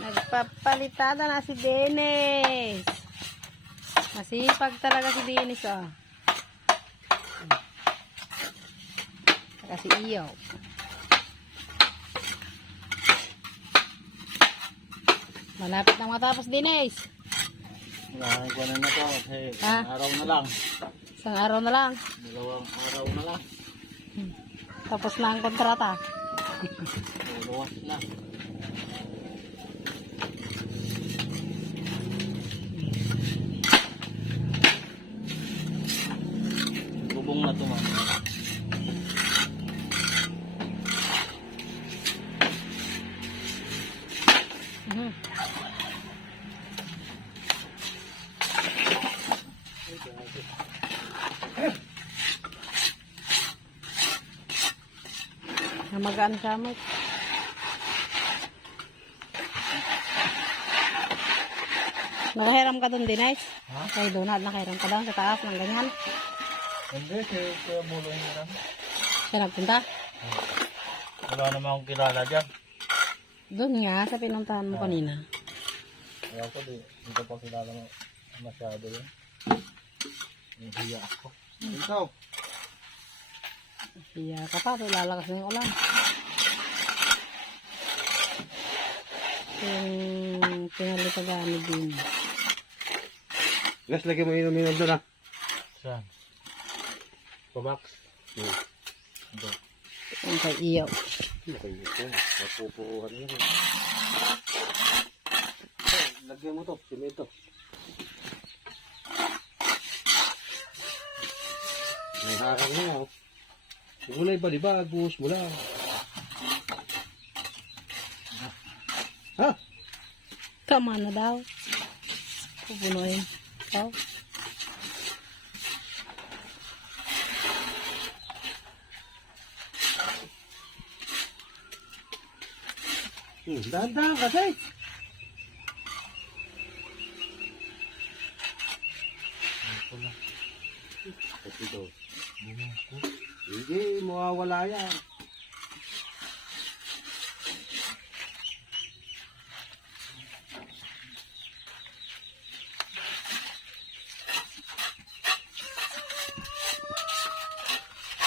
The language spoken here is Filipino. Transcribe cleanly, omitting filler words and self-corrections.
Nagpapalitada na si Dennis. Masipag talaga si Dennis, oh. Saka si Iyo. Malapit na matapos, Dennis. Ngayon ko na to. Hey, Ha? isang araw na lang. Isang araw na lang. 2 araw na lang. Tapos na ang kontrata. Luwas na. Bubong na to, ma'am. Namagaan siya mo. Nakahiram ka doon, Dennis? Ha? Kay Donald, nakahiram ka doon sa taas ng ganyan. Hindi, kaya mulo yun lang. Siya nagpunta? Wala naman akong kilala dyan. Doon nga, sa pinuntahan mo kanina. Kaya ako di ko pa kilala mo masyado yun. Nahiya ako. Ikaw? Siya ka pa, lalakas ng ulan. Yung pinalitagaan ni Dino. Gas, lagi mo inom-inom doon, ha? Saan? Pabox? Ito. Yung kay Iyo. Okay, ito. Mapupuuhan yan. Lagyan mo to, simento. May harang na, oh. Gulay ba, di ba? Buhos mo lang. Ha? Tama na daw. Pupunuin. So, Dahan-dahan kasi. Ito lang. Kasi daw. Hindi, mawawala yan.